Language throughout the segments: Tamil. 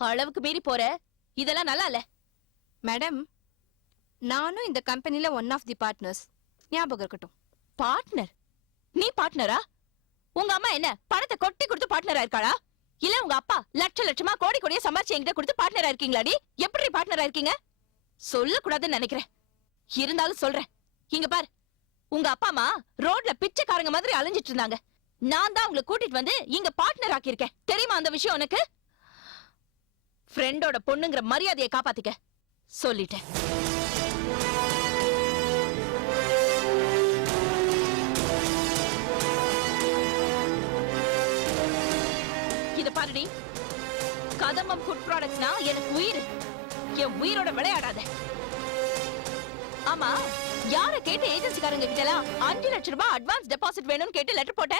அளவுக்கு மீறி போற. இதெல்லாம் நல்லா இல்ல. மேடம், நானும் இந்த கம்பெனில ஒன் ஆஃப் தி பார்ட்னர்ஸ். ஞாபகம் இருக்கட்டும். பார்ட்னர்? நீ பார்ட்னரா? உங்க அம்மா என்ன பணத்தை கொட்டி கொடுத்து பார்ட்னரா இருக்காளா? இல்ல உங்க அப்பா லட்சமா கோடி கோடியா சம்பாரிச்சு என்கிட்ட கொடுத்து பார்ட்னரா இருக்கீங்களாடி? எப்படி பார்ட்னரா இருக்கீங்க? சொல்லக்கூடாதுன்னு நினைக்கிறேன். இருந்தாலும் சொல்றேன். இங்க பாரு, உங்க அப்பா அம்மா ரோட்ல பிச்சைக்காரங்க மாதிரி அலைஞ்சிட்டு இருந்தாங்க. நான் தான் உங்களை கூட்டிட்டு வந்து இங்க பார்ட்னர் ஆக்கியிருக்கேன். தெரியுமா அந்த விஷயம் உனக்கு? ஃப்ரெண்டோட பொண்ணுங்கிற மரியாதையை காப்பாத்திக்க சொல்லிட்டேன். இத பாருடி, கதம்பம் ஃபுட் ப்ராடக்ட்ஸ்னா எனக்கு உயிர். என் உயிரோட விளையாடாத. ஆமா, யார கேட்டு ஏஜென்சிக்காரங்க கிட்ட எல்லாம் 5 லட்சம் ரூபாய் அட்வான்ஸ் டெபாசிட் வேணும்னு கேட்டு லெட்டர் போட்ட?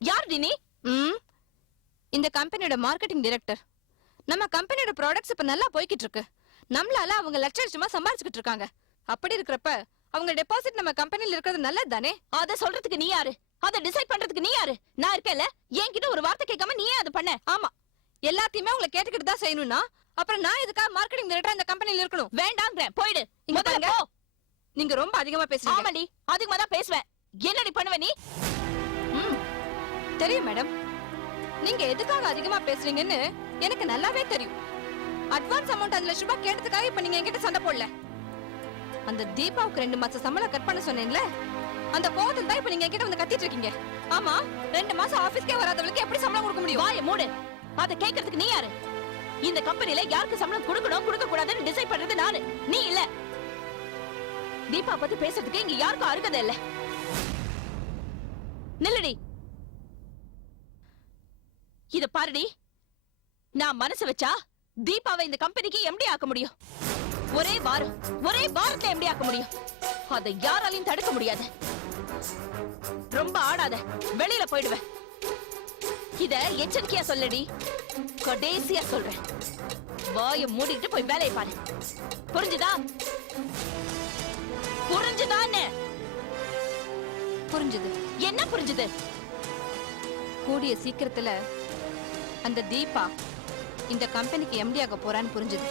யார் நீ? இந்த கம்பெனியோட மார்க்கெட்டிங் டைரக்டர். நம்ம கம்பெனியோட ப்ராடக்ட்ஸ் இப்ப நல்லா போய்கிட்டு இருக்கு. நம்மளால அவங்க லட்சமா சம்பாதிச்சுக்கிட்டு இருக்காங்க. அப்படி இருக்கிறப்ப அவங்க டெபாசிட் நம்ம கம்பெனில இருக்கிறது நல்லது தானே? அத சொல்றதுக்கு நீ யாரு? அத டிசைட் பண்றதுக்கு நீ யாரு? நான் இருக்கேன்ல, என்கிட்ட ஒரு வார்த்தை கேட்காம நீயே அது பண்ண. ஆமா, எல்லாத்தையுமே உங்களை கேட்டுக்கிட்டு தான் செய்யணும்னா அப்புறம் நான் இதுக்காக மார்க்கெட்டிங் டைரக்டர் இந்த கம்பெனில இருக்கணும்? வேண்டாம்ங்கறேன். போயிடு. முதல்ல போ. நீங்க ரொம்ப அதிகமா பேசுறீங்க. ஆமாடி, அதிகமா தான் பேசுவேன். என்னடி பண்ணுவ நீ? தெரியும் மேடம், நீங்க எதுக்காக அதிகமா பேசுறீங்கன்னு எனக்கு நல்லாவே தெரியும். அட்வான்ஸ் அமௌண்ட் 5 லட்சம் ரூபாய் கேட்டதுக்காக இப்ப நீங்க என்கிட்ட சண்டை போடல. அந்த தீபாவுக்கு 2 மாசம் சம்பளம் கட் பண்ண சொன்னேன்ல, அந்த கோவத்துல தான் இப்ப நீங்க என்கிட்ட வந்து கத்திட்டு இருக்கீங்க. ஆமா, 2 மாசம் ஆபீஸ்க்கே வராதவளுக்கு எப்படி சம்பளம் கொடுக்க முடியும்? வாயை மூடு. அத கேக்குறதுக்கு நீ யாரு? இந்த கம்பெனில யாருக்கு சம்பளம் கொடுக்கணும் கொடுக்க கூடாதுன்னு டிசைட் பண்றது நானு, நீ இல்ல. தீபா பத்தி பேசுறதுக்கு இங்க யாருக்கும் அருகதை இல்ல. நில்லடி. இத பாருடி, நான் மனசு வச்சா தீபாவை இந்த கம்பெனிக்கு எம்டி ஆக்க முடியும். ஒரே வாரத்துல எம்டி ஆக்க முடியும். அதை யாராலையும் தடுக்க முடியாது. ரொம்ப ஆடாத, வெளியில போயிடுவேன். இத எச்சரிக்கையா சொல்லடி. கடைசியா சொல்றேன். வாயை மூடிட்டு போய் வேலையை பாரு. புரிஞ்சுதா? புரிஞ்சுதான்னு? புரிஞ்சுது. என்ன புரிஞ்சுது? கூடிய சீக்கிரத்துல அந்த தீபா இந்த கம்பெனிக்கு எம்டி ஆக போறான்னு புரிஞ்சுது.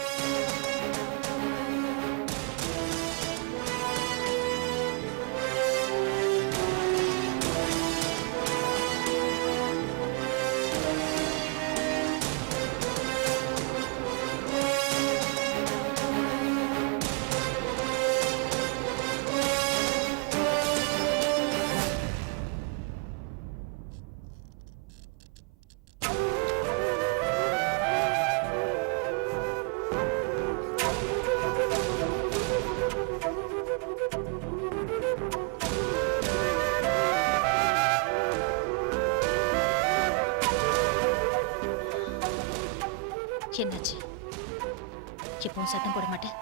என்னாச்சு? இப்பவும் சத்தம் போட மாட்டேன்.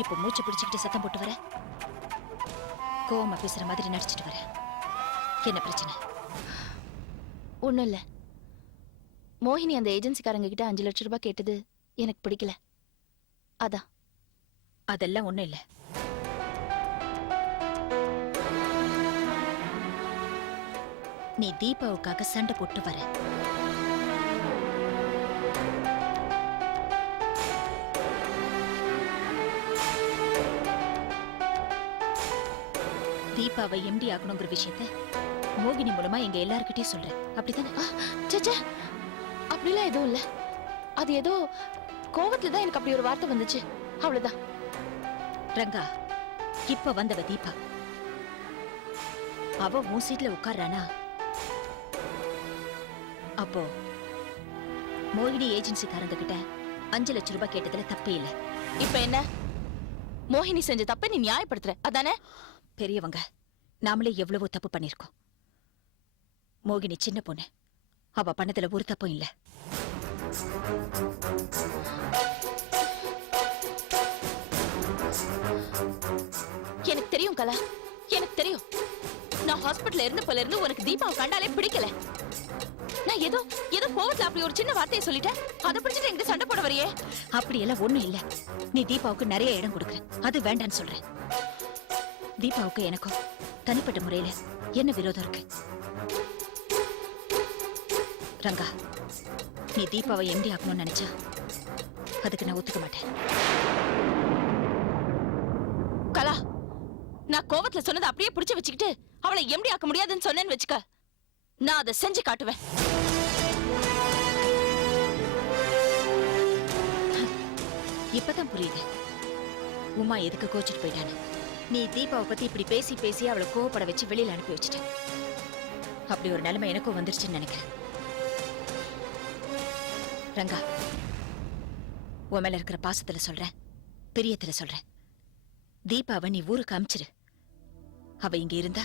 இப்ப மூச்சு பிடிச்சுக்கிட்டு சத்தம் போட்டு வர, கோவமா பேசுற மாதிரி நடிச்சிட்டு வர. என்ன பிரச்சனை? ஒண்ணும் இல்ல. மோகினி அந்த ஏஜென்சிக்காரங்க கிட்ட 5 லட்சம் ரூபாய் கேட்டது எனக்கு பிடிக்கல. அதான். அதெல்லாம் ஒண்ணும் இல்ல. நீ தீபாவுக்காக சண்டை போட்டு வர. தீபாவை எம்டி ஆகணுங்கிற விஷயத்த மோகினி மூலமா எங்க எல்லார்கிட்டயும் சொல்றேன். அப்படித்தானே? சேச்சே, அப்படிலாம் எதுவும் இல்ல. அது ஏதோ கோவத்துல தான் எனக்கு அப்படி ஒரு வார்த்தை வந்துச்சு, அவ்வளவுதான். ரங்கா, இப்ப வந்தவ தீபா. அவ உன் சீட்ல உட்கார்றானா, அப்போ மோகினி ஏஜென்சிக்காரங்க கிட்ட 5 லட்சம் ரூபாய் கேட்டதுல தப்பே இல்ல. இப்ப என்ன? மோகினி செஞ்ச தப்பை நீ நியாயப்படுத்துற, அதானே? பெரியவங்க நாமளே எவ்வளவோ தப்பு பண்ணிருக்கோம். மோகினி சின்ன பொண்ணு, அவ பண்ணதுல ஒரு தப்பும் இல்ல. எனக்கு தெரியும் கலா, எனக்கு தெரியும். நான் ஹாஸ்பிடல்ல இருந்த போல இருந்து உனக்கு தீபாவை கண்டாலே பிடிக்கல. நான் ஏதோ கோவத்துல அப்படி ஒரு சின்ன வார்த்தையை சொல்லிட்டேன். அதை பிடிச்சிட்டு என்கிட்ட சண்டை போட வரையே. அப்படியெல்லாம் ஒண்ணும் இல்ல. நீ தீபாவுக்கு நிறைய இடம் கொடுக்குற, அது வேண்டான்னு சொல்றேன். தீபாவுக்கு எனக்கும் தனிப்பட்ட முறையில என்ன விரோதம் இருக்கு? ரங்கா, நீ தீபாவை எம்டி ஆக்கணும்னு நினைச்சா அதுக்கு நான் ஒத்துக்க மாட்டேன். கலா, நான் கோவத்துல சொன்னதை அப்படியே பிடிச்சு வச்சுக்கிட்டு அவளை எம்டி ஆக்க முடியாதுன்னு சொன்னேன்னு வச்சுக்க, நான் அதை செஞ்சு காட்டுவேன். இப்பதான் புரியுது உமா எதுக்கு கோச்சிட்டு போயிட்டான்னு. நீ தீபாவை பத்தி இப்படி பேசி பேசி அவளை கோவப்பட வச்சு வெளியில அனுப்பி வச்சுட்ட. அப்படி ஒரு நிலைமை எனக்கும் வந்துருச்சுன்னு நினைக்கிறேன். ரங்கா, உன் மேல இருக்கிற பாசத்துல சொல்றேன், பிரியத்துல சொல்றேன், தீபாவை நீ ஊருக்கு அமிச்சிரு. அவ இங்க இருந்தா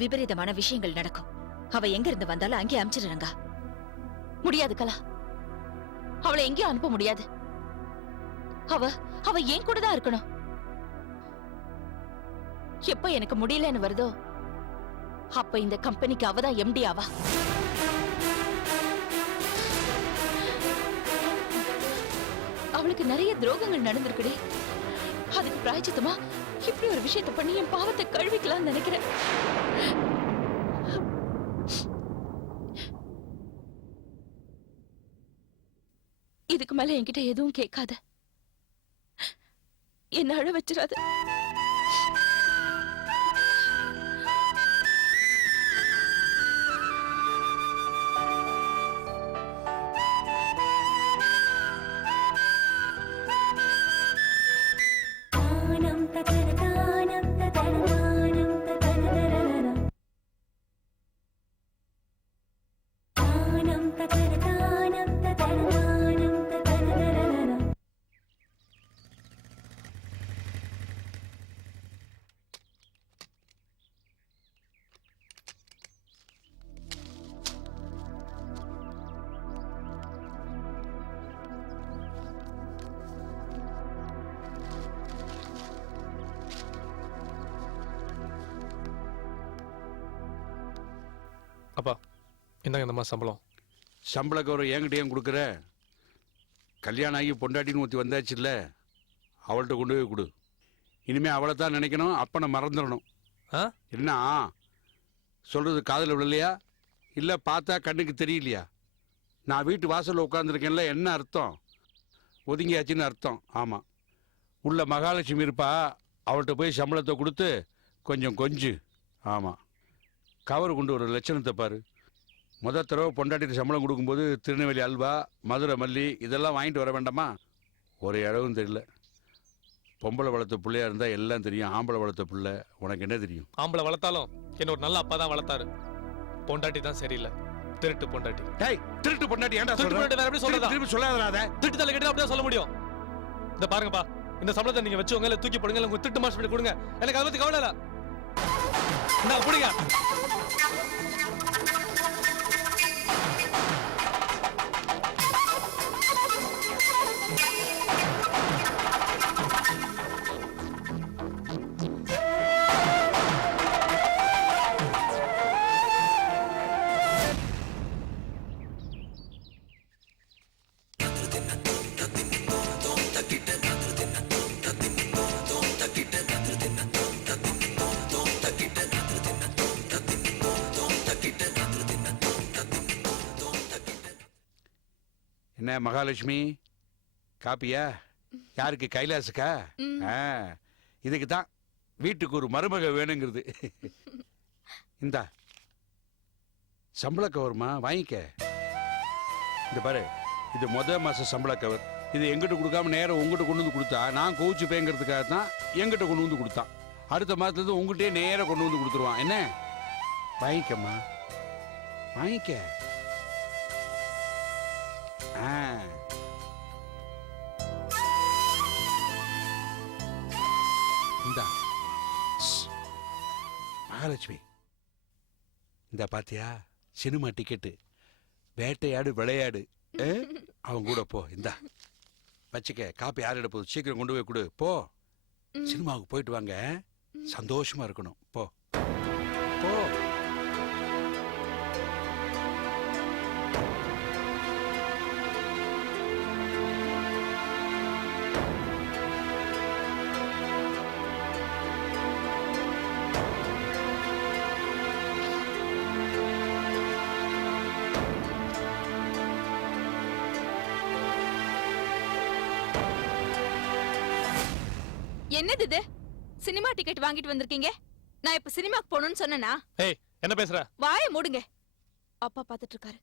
விபரீதமான விஷயங்கள் நடக்கும். அவ எங்க இருந்து வந்தாலும் அங்கே அமிச்சிரு ரங்கா. முடியாது கலா, அவளை எங்கேயும் அனுப்ப முடியாது. அவ அவ என் கூட தான் இருக்கணும். எப்ப எனக்கு முடியலன்னு வருதோ அப்ப இந்த கம்பெனிக்கு அவதான் எம்டி ஆவா. அவளுக்கு நிறைய துரோகங்கள் நடந்திருக்குடி. அதுக்கு பிராயச்சித்தமா இப்படி ஒரு விஷயத்தை பண்ணி என் பாவத்தை கழுவிக்கலாம்னு நினைக்கிறேன். இதுக்கு மேல என்கிட்ட எதுவும் கேட்காத, என்ன அழ வச்சிடாத. அப்பா, இந்தாங்க இந்த மாதிரி சம்பளம். சம்பள கௌரவம் என்கிட்ட ஏன் கொடுக்குற? கல்யாணம் ஆகி பொண்டாட்டின்னு ஊற்றி வந்தாச்சு இல்லை, அவள்கிட்ட கொண்டு போய் கொடு. இனிமேல் அவளை தான் நினைக்கணும், அப்பனை மறந்துடணும். ஆ, என்ன சொல்கிறது காதில் விழலையா? இல்லை பார்த்தா கண்ணுக்கு தெரியலையா? நான் வீட்டு வாசலில் உட்காந்துருக்கேன்ல, என்ன அர்த்தம்? ஒதுங்கியாச்சுன்னு அர்த்தம். ஆமாம், உள்ள மகாலட்சுமி இருப்பா, அவள்கிட்ட போய் சம்பளத்தை கொடுத்து கொஞ்சம். ஆமாம், கவர் கொண்டு ஒரு லட்சணத்தை பாரு. தடவை பொண்டாட்டிக்கு சம்பளம் கொடுக்கும்போது திருநெல்வேலி அல்வா, மதுரை மல்லி இதெல்லாம் வாங்கிட்டு வர வேண்டாமா? ஒரு இடவும் தெரியல. பொம்பளை வளர்த்த பிள்ளையா இருந்தால் எல்லாம் தெரியும், ஆம்பளை வளர்த்த பிள்ளை உனக்கு என்ன தெரியும்? ஆம்பளை வளர்த்தாலும் என்ன ஒரு நல்ல அப்பா தான் வளர்த்தாரு. பொண்டாட்டி தான் சரியில்லை, திருட்டு பொண்டாட்டி. டேய், திருட்டு பொண்டாட்டி ஏன்டா திருட்டு பொண்டாட்டி வேற எப்படி சொல்றதா? திருப்பி சொல்லாதடா. திருட்டு தலை கேட்டா அப்படியே சொல்ல முடியும். இந்த பாருங்கப்பா, இந்த சம்பளத்தை நீங்க வச்சுவங்க, இல்லை தூக்கி போடுங்க, இல்லை உங்க திருட்டு மாசம் கொடுங்க. எனக்கு அதை பத்தி கவலை இல்லை. என்ன புடிங்க? என்ன மகாலட்சுமி, காப்பியா? யாருக்கு? கைலாசுக்கா? இதுக்கு தான் வீட்டுக்கு ஒரு மருமக வேணுங்கிறது. இந்தா சம்பள கவர்மா, வாங்கிக்க. இந்த பாரு, இது மாச சம்பள கவர். இது எங்கிட்ட கொடுக்காம நேரம் உங்ககிட்ட கொண்டு வந்து கொடுத்தா நான் கோச்சு பேங்கிறதுக்காக தான் எங்கிட்ட கொண்டு வந்து கொடுத்தான். அடுத்த மாதத்துலேருந்து உங்ககிட்டே நேரம் கொண்டு வந்து கொடுத்துருவான். என்ன, வாங்கிக்கம்மா, வாங்கிக்க. இந்தா மகாலட்சுமி, இந்த பாத்தியா சினிமா டிக்கெட்டு, வேட்டையாடு விளையாடு, அவங்க கூட போ. இந்தா வச்சுக்க. காப்பி யாரிட போகுது, சீக்கிரம் கொண்டு போய் கொடு. போ, சினிமாவுக்கு போயிட்டு வாங்க, சந்தோஷமா இருக்கணும். போ போ. என்னது இது? சினிமா டிக்கெட் வாங்கிட்டு வந்திருக்கீங்க. நான் இப்ப சினிமாக்கு போகணும்னு சொன்னேனா? ஏய் என்ன பேசுற? வாயை மூடுங்க. அப்பா பாத்துட்டு இருக்காரு.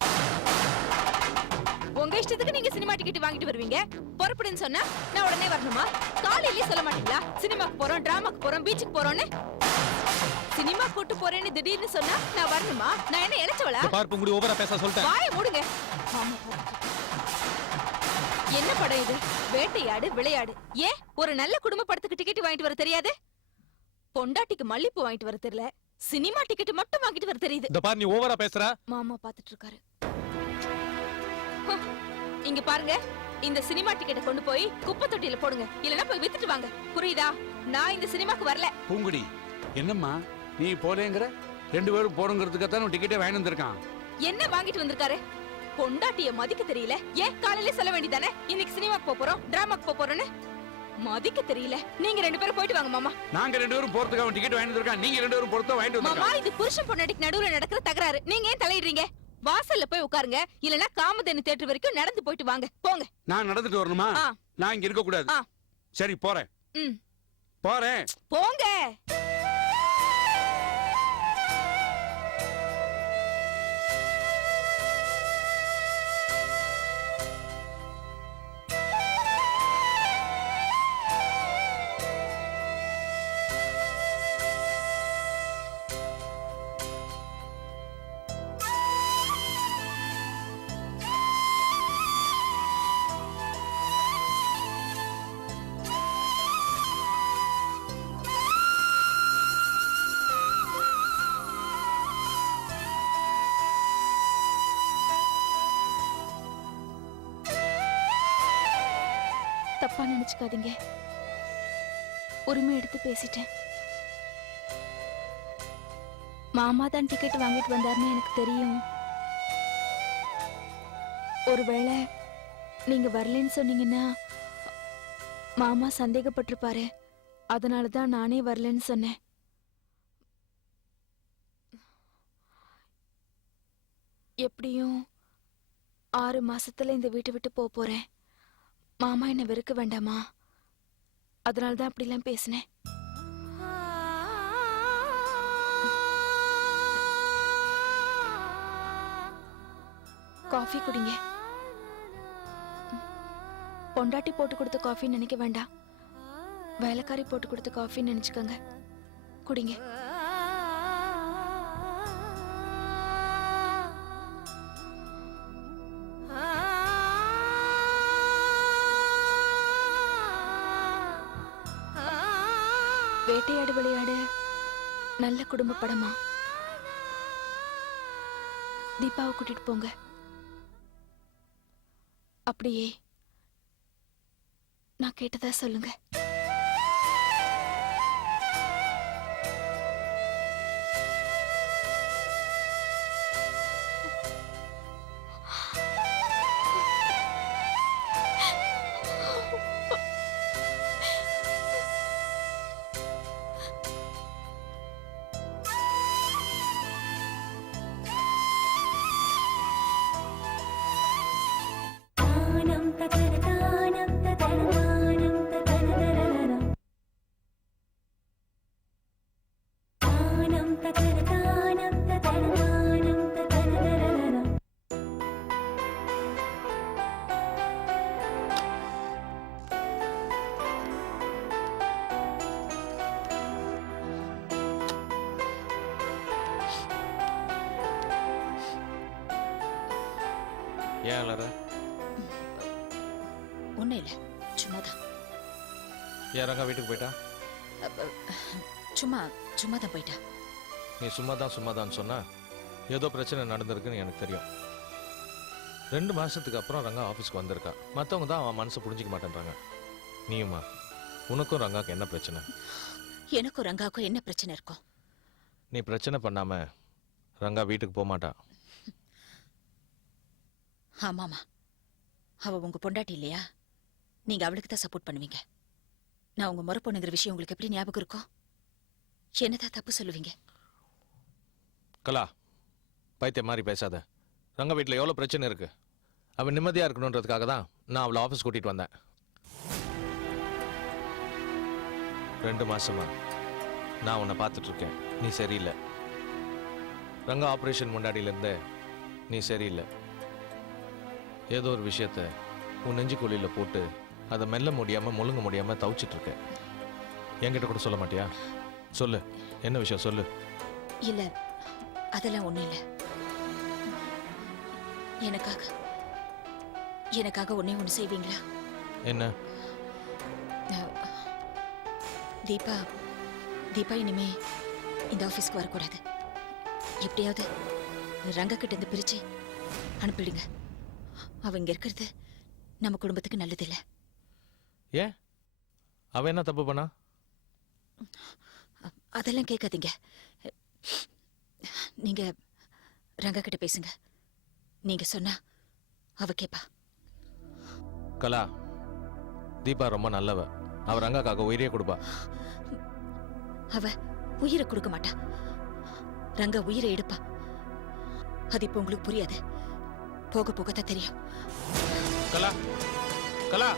உங்க இஷ்டத்துக்கு நீங்க சினிமா டிக்கெட் வாங்கிட்டு வருவீங்க. பொறுப்புடுன்னு சொன்னா நான் உடனே வரணுமா? காலையிலேயே சொல்ல மாட்டீங்களா? சினிமாக்கு போறோம், டிராமாக்கு போறோம், பீச்சுக்கு போறோம்னு. சினிமா கூட்டு போறேன்னு திடீர்னு சொன்னா நான் வரணுமா? நான் என்ன இளைச்சவளா? இந்த பாரு புங்குடி ஓவரா பேச சொல்லிட்டேன். வாயை மூடுங்க. ஆமா, என்ன படம் இது? வேட்டையாடு விளையாடு. ஏன் ஒரு நல்ல குடும்ப படத்துக்கு டிக்கெட் வாங்கிட்டு வர தெரியாது? பொண்டாட்டிக்கு மல்லிப்பூ வாங்கிட்டு வர தெரியல, சினிமா டிக்கெட் மட்டும் வாங்கிட்டு வர தெரியுது. இந்த பாரு நீ ஓவரா பேசுற. மாமா பாத்துட்டு இருக்காரு. இங்க பாருங்க, இந்த சினிமா டிக்கெட்டை கொண்டு போய் குப்பை தொட்டியில போடுங்க, இல்லனா போய் வித்துட்டு வாங்க. புரியுதா? நான் இந்த சினிமாக்கு வரல. பூங்குடி என்னம்மா நீ போலேங்கிற? 2 பேரும் போறங்கிறதுக்காக டிக்கெட்டே வாங்கி வந்திருக்கான். என்ன வாங்கிட்டு வந்திருக்காரு? பொண்டாட்டிய மதிக்க தெரியல. ஏன் காலையில சொல்ல வேண்டியதானே இன்னைக்கு சினிமாக்கு போறோம், டிராமாக்கு போறோம்னு? மதிக்க தெரியல. நீங்க 2 பேரும் போயிட்டு வாங்க மாமா. நாங்க 2 பேரும் போறதுக்காக டிக்கெட் வாங்கி வந்திருக்கான். நீங்க 2 பேரும் போறத வாங்கிட்டு மாமா, வந்திருக்கான். இது புருஷன் பொண்டாட்டிக்கு நடுவுல நடக்கிற தகராறு. நீங்க ஏன் தலையிடுறீங்க? வாசல்ல போய் உட்காருங்க, இல்லனா காமதேனு தியேட்டர் வரைக்கும் நடந்து போயிட்டு வாங்க. போங்க. நான் நடந்துட்டு வரணுமா? ஆ. நான் இங்க இருக்க கூடாது. ஆ. சரி போறேன். ம். போறேன். போங்க. தப்பா நினைச்சுக்காதீங்க, உரிமை எடுத்து பேசிட்டேன். மாமா தான் டிக்கெட் வாங்கிட்டு வந்தாருன்னு எனக்கு தெரியும். ஒருவேளை நீங்க வரலன்னு சொன்னீங்கன்னா மாமா சந்தேகப்பட்டிருப்பாரு. அதனாலதான் நானே வரலன்னு சொன்னேன். எப்படியும் 6 மாசத்துல இந்த வீட்டை விட்டு போறேன். மாமா என்ன வெறுக்க வேண்டாமா? அதனாலதான் அப்படிலாம் பேசினேன். காஃபி குடிங்க. பொண்டாட்டி போட்டு கொடுத்த காஃபி நினைக்க வேண்டாம், வேலைக்காரி போட்டு கொடுத்த காஃபி நினைச்சுக்கோங்க. குடிங்க. வேட்டையாடு விளையாடு நல்ல குடும்ப படமா? தீபாவை கூட்டிட்டு போங்க. அப்படியே நான் கேட்டதா சொல்லுங்க. ஏன் அலற? ஒண்ணும் இல்ல, சும்மாதான். ஏன் ரங்கா வீட்டுக்கு போயிட்டா? சும்மாதான் போயிட்டா. நீ சும்மாதான் சொன்னா ஏதோ பிரச்சனை நடந்திருக்குன்னு எனக்கு தெரியும். 2 மாசத்துக்கு அப்புறம் ரங்கா ஆஃபீஸ்க்கு வந்திருக்கா. மற்றவங்க தான் அவன் மனசை புரிஞ்சிக்க மாட்டேன்றாங்க. நீயுமா? உனக்கும் ரங்காவுக்கு என்ன பிரச்சனை? எனக்கும் ரங்காவுக்கும் என்ன பிரச்சனை இருக்கும்? நீ பிரச்சனை பண்ணாம ரங்கா வீட்டுக்கு போக மாட்டா. ஆமாமா, அவ உங்க பொண்டாட்டி இல்லையா? நீங்க அவளுக்கு தான் சப்போர்ட் பண்ணுவீங்க. நான் உங்க முறை பொண்ணுங்கிற விஷயம் உங்களுக்கு எப்படி ஞாபகம் இருக்கும்? என்னதான் தப்பு சொல்லுவீங்க? கலா, பைத்தியம் மாதிரி பேசாத. ரங்கா வீட்டில் எவ்வளோ பிரச்சனை இருக்கு. அவன் நிம்மதியாக இருக்கணுன்றதுக்காக தான் நான் அவளை ஆஃபீஸ் கூட்டிகிட்டு வந்தேன். 2 மாசமா நான் உன்னை பார்த்துட்டு இருக்கேன். நீ சரியில்லை. ரங்கா ஆப்ரேஷன் முன்னாடியிலேருந்தே நீ சரியில்லை. ஏதோ ஒரு விஷயத்த உன் நெஞ்சுக்குழியில் போட்டு அதை மெல்ல முடியாமல் முழுங்க முடியாமல் தவிச்சிட்டு இருக்க. என்கிட்ட கூட சொல்ல மாட்டியா? சொல்லு, என்ன விஷயம் சொல்லு. இல்ல அதெல்லாம் ஒண்ணும் இல்ல. எனக்காக ஒண்ணே ஒண்ணு செய்வீங்களா? என்ன? தீபா இனிமே இந்த ஆபீஸ்க்கு வரக்கூடாது. எப்படியாவது ரங்க கிட்ட இருந்து பிரிச்சு அனுப்பிடுங்க. அவ இங்க இருக்கிறது நம்ம குடும்பத்துக்கு நல்லது இல்ல. ஏன்? அவ என்ன தப்பு பண்ணா? அதெல்லாம் கேட்காதீங்க. நீங்க ரங்க கிட்ட பேசுங்க. நீங்க சொன்னா அவ கேப்பா. கலா, தீபா ரொம்ப நல்லவ. அவ ரங்காக்காக உயிரே கொடுப்பா. அவ உயிரை கொடுக்க மாட்டா. ரங்க உயிரை எடுப்பா. அது இப்ப உங்களுக்கு புரியாது. போக போகத்தான் தெரியும். கலா, கலா,